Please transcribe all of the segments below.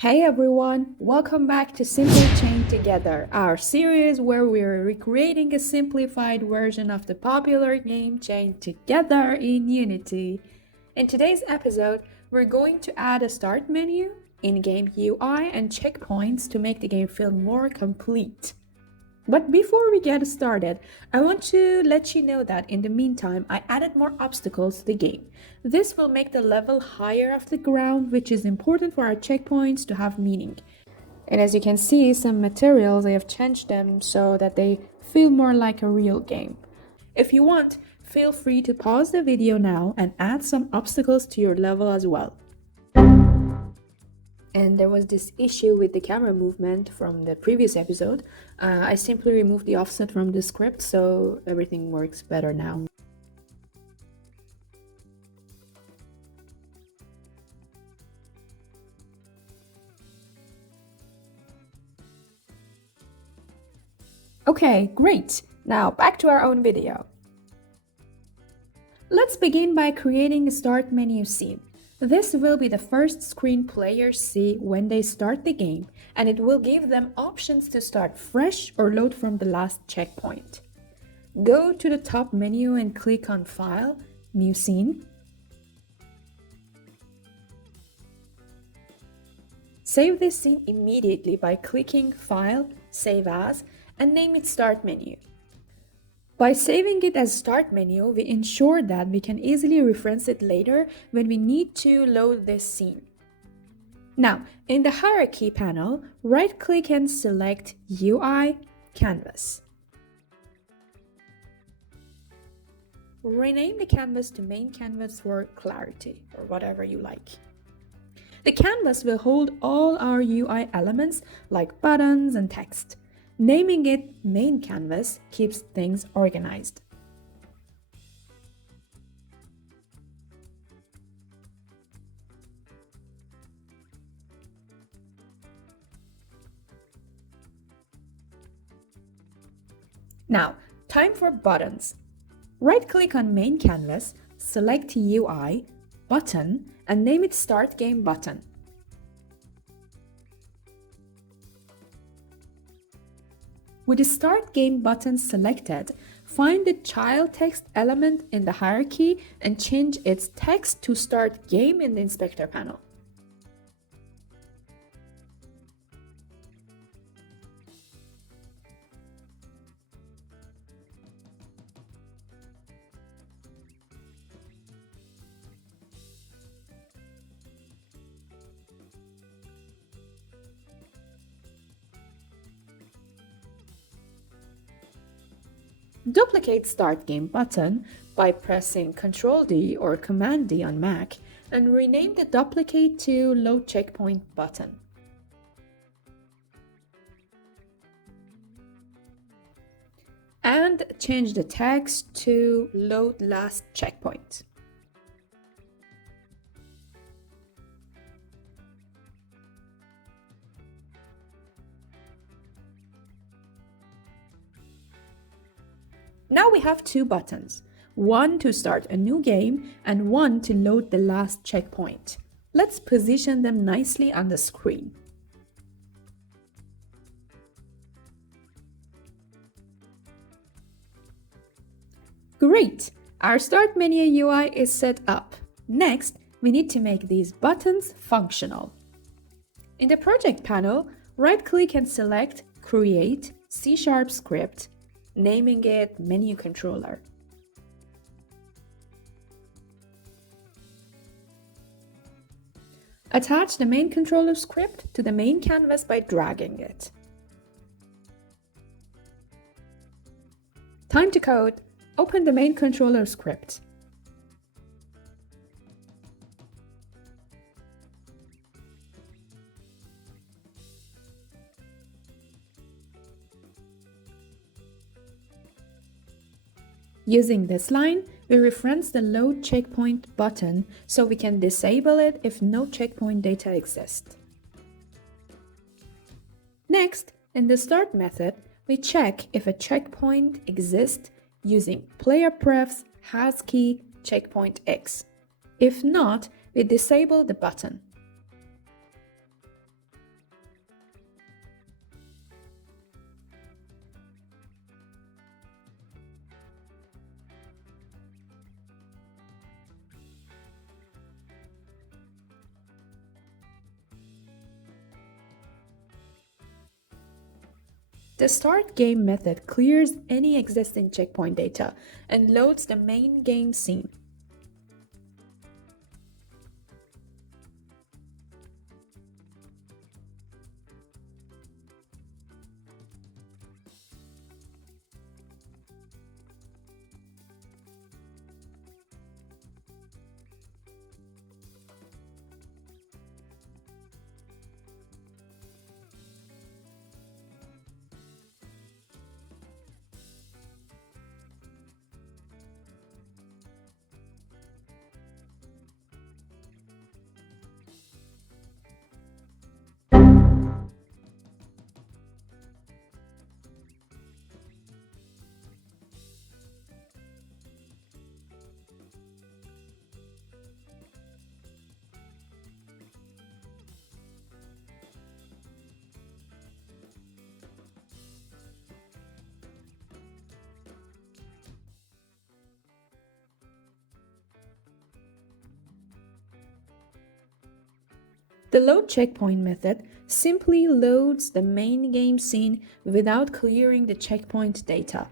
Hey everyone, welcome back to Simply Chain Together, our series where we are recreating a simplified version of the popular game Chain Together in Unity. In today's episode, we're going to add a start menu, in-game UI, and checkpoints to make the game feel more complete. But before we get started, I want to let you know that in the meantime, I added more obstacles to the game. This will make the level higher off the ground, which is important for our checkpoints to have meaning. And as you can see, some materials, I have changed them so that they feel more like a real game. If you want, feel free to pause the video now and add some obstacles to your level as well. And there was this issue with the camera movement from the previous episode. I simply removed the offset from the script, so everything works better now. Okay, great. Now back to our own video. Let's begin by creating a start menu scene. This will be the first screen players see when they start the game, and it will give them options to start fresh or load from the last checkpoint. Go to the top menu and click on File, New Scene. Save this scene immediately by clicking File, Save As, and name it Start Menu. By saving it as Start Menu, we ensure that we can easily reference it later when we need to load this scene. Now, in the Hierarchy panel, right-click and select UI Canvas. Rename the canvas to Main Canvas for clarity, or whatever you like. The canvas will hold all our UI elements like buttons and text. Naming it Main Canvas keeps things organized. Now, time for buttons. Right-click on Main Canvas, select UI, Button, and name it Start Game Button. With the Start Game button selected, find the child text element in the hierarchy and change its text to Start Game in the Inspector panel. Duplicate Start Game button by pressing Ctrl D or Command D on Mac and rename the duplicate to Load Checkpoint button. And change the text to Load Last Checkpoint. Now we have two buttons, one to start a new game and one to load the last checkpoint. Let's position them nicely on the screen. Great! Our Start Menu UI is set up. Next, we need to make these buttons functional. In the Project panel, right-click and select Create C# script, naming it Menu Controller. Attach the main controller script to the main canvas by dragging it. Time to code. Open the main controller script. Using this line, we reference the Load Checkpoint button so we can disable it if no checkpoint data exists. Next, in the Start method, we check if a checkpoint exists using playerprefs hasKey checkpoint X. If not, we disable the button. The start game method clears any existing checkpoint data and loads the main game scene. The load checkpoint method simply loads the main game scene without clearing the checkpoint data.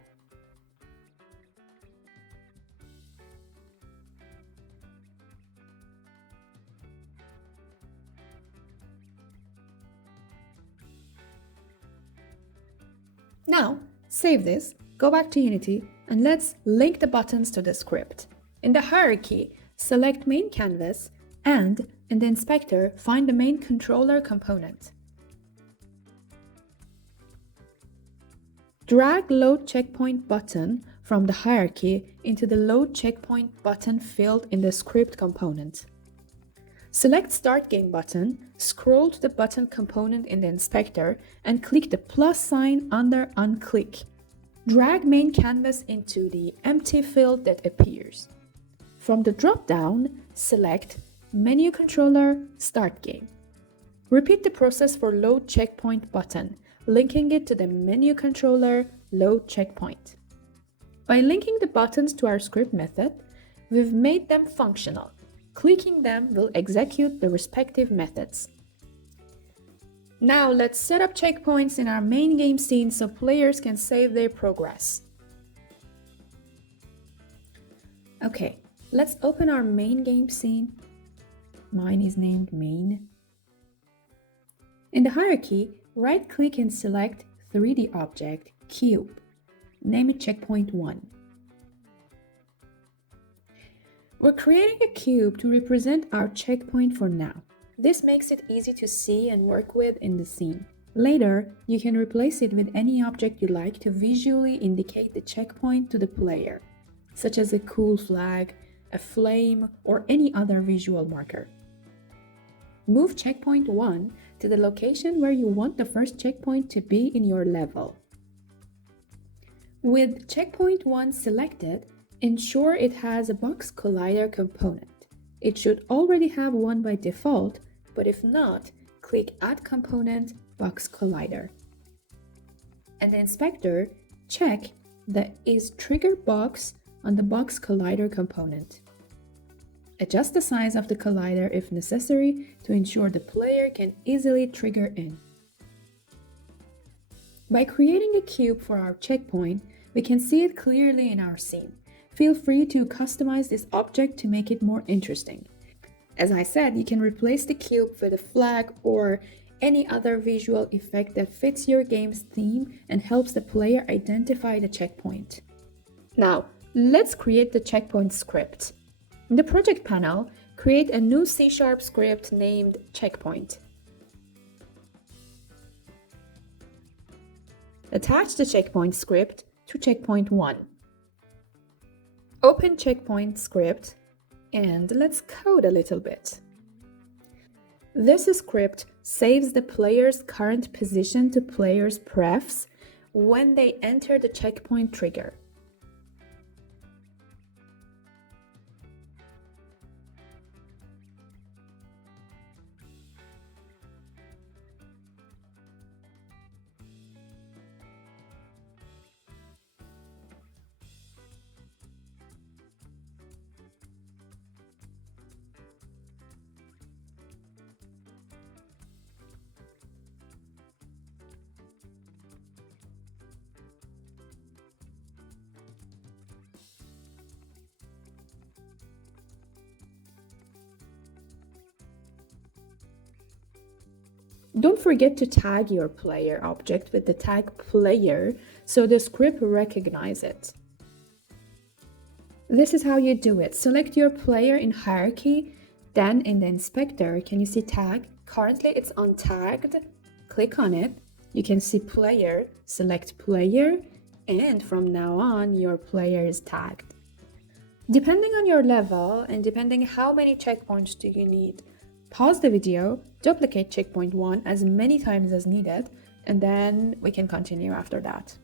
Now, save this, go back to Unity, and let's link the buttons to the script. In the hierarchy, select Main Canvas, and in the inspector, find the main controller component. Drag Load Checkpoint button from the hierarchy into the Load Checkpoint button field in the script component. Select Start Game button, scroll to the button component in the inspector, and click the plus sign under Unclick. Drag Main Canvas into the empty field that appears. From the drop-down, select Menu Controller Start Game. Repeat the process for Load Checkpoint button, linking it to the Menu Controller Load Checkpoint. By linking the buttons to our script method, we've made them functional. Clicking them will execute the respective methods. Now let's set up checkpoints in our main game scene so players can save their progress. Okay, let's open our main game scene. Mine is named Main. In the hierarchy, right-click and select 3D object, Cube. Name it Checkpoint 1. We're creating a cube to represent our checkpoint for now. This makes it easy to see and work with in the scene. Later, you can replace it with any object you like to visually indicate the checkpoint to the player, such as a cool flag, a flame, or any other visual marker. Move checkpoint 1 to the location where you want the first checkpoint to be in your level. With checkpoint 1 selected, ensure it has a box collider component. It should already have one by default, but if not, click Add Component Box Collider. And the inspector, check the Is Trigger box on the Box Collider component. Adjust the size of the collider if necessary to ensure the player can easily trigger in. By creating a cube for our checkpoint, we can see it clearly in our scene. Feel free to customize this object to make it more interesting. As I said, you can replace the cube with a flag or any other visual effect that fits your game's theme and helps the player identify the checkpoint. Now, let's create the checkpoint script. In the project panel, create a new C# script named Checkpoint. Attach the checkpoint script to checkpoint 1. Open checkpoint script and let's code a little bit. This script saves the player's current position to player's prefs when they enter the checkpoint trigger. Don't forget to tag your player object with the tag player so the script recognizes it. This is how you do it. Select your player in hierarchy, then in the inspector, can you see tag? Currently it's untagged. Click on it. You can see player, select player, and from now on your player is tagged. Depending on your level and depending how many checkpoints do you need, pause the video, duplicate checkpoint 1 as many times as needed, and then we can continue after that.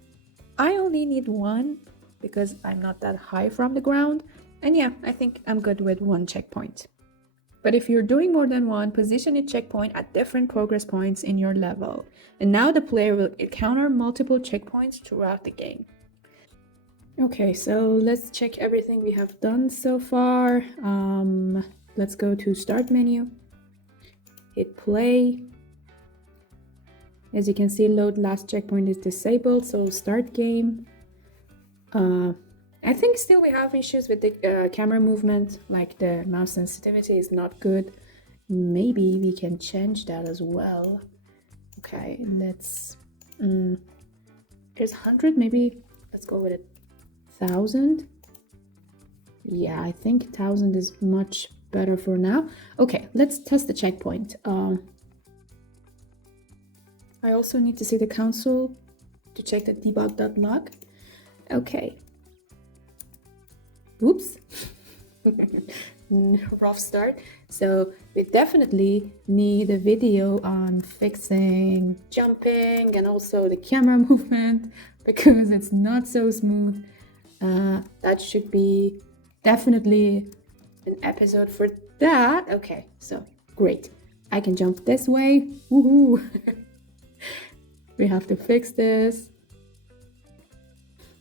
I only need 1 because I'm not that high from the ground, and yeah, I think I'm good with 1 checkpoint. But if you're doing more than 1, position a checkpoint at different progress points in your level, and now the player will encounter multiple checkpoints throughout the game. Okay, so let's check everything we have done so far. Let's go to start menu, hit play. As you can see, load last checkpoint is disabled, so start game. I think still we have issues with the camera movement, like the mouse sensitivity is not good. Maybe we can change that as well. Okay, let's, there's 100, maybe let's go with 1,000. Yeah, I think 1,000 is much better for now. Okay, let's test the checkpoint. I also need to see the console to check the debug.log. Okay. Oops. Rough start. So we definitely need a video on fixing jumping and also the camera movement because it's not so smooth. That should be definitely an episode for that. Okay, so great. I can jump this way. Woohoo! We have to fix this.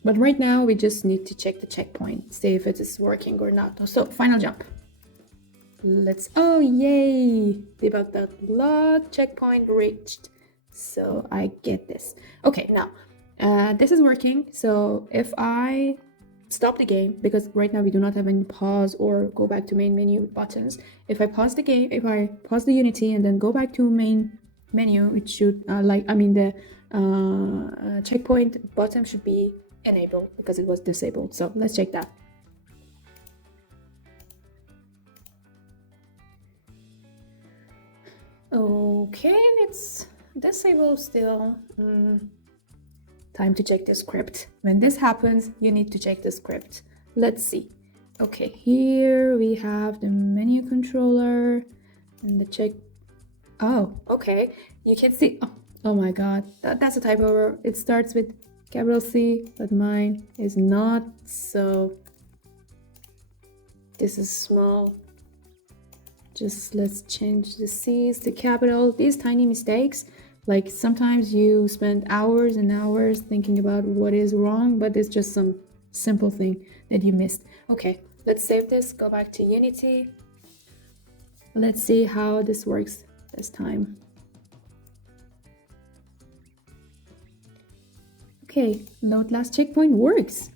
But right now we just need to check the checkpoint, see if it is working or not. So final jump. Oh yay! Debug.log, checkpoint reached. So I get this. Okay, now this is working. So if I stop the game, because right now we do not have any pause or go back to main menu buttons. If I pause the game, if I pause the Unity and then go back to main menu, it should the checkpoint button should be enabled because it was disabled. So let's check that. Okay, it's disabled still. Time to check the script. When this happens, you need to check the script. Let's see. Okay, here we have the menu controller and the check. Oh, okay. You can see. Oh my god, that's a typo error. It starts with capital C, but mine is not. So this is small. Just let's change the C's to capital. These tiny mistakes, like sometimes you spend hours and hours thinking about what is wrong, but it's just some simple thing that you missed. Okay, let's save this, go back to Unity. Let's see how this works this time. Okay, load last checkpoint works.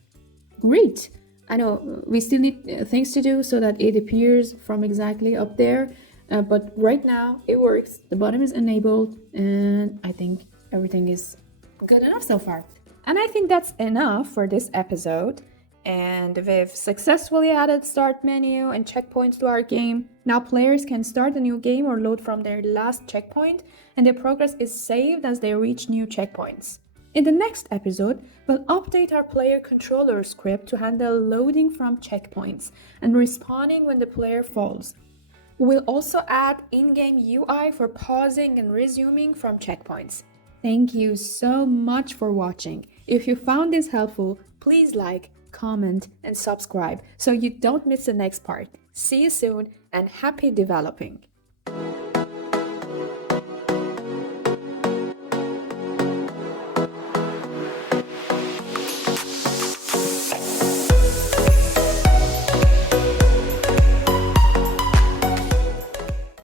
Great. I know we still need things to do so that it appears from exactly up there, but right now it works. The bottom is enabled and I think everything is good enough so far. And I think that's enough for this episode. And we've successfully added start menu and checkpoints to our game. Now players can start a new game or load from their last checkpoint, and their progress is saved as they reach new checkpoints. In the next episode, we'll update our player controller script to handle loading from checkpoints and respawning when the player falls. We'll also add in-game UI for pausing and resuming from checkpoints. Thank you so much for watching. If you found this helpful, please like, comment, and subscribe so you don't miss the next part. See you soon and happy developing!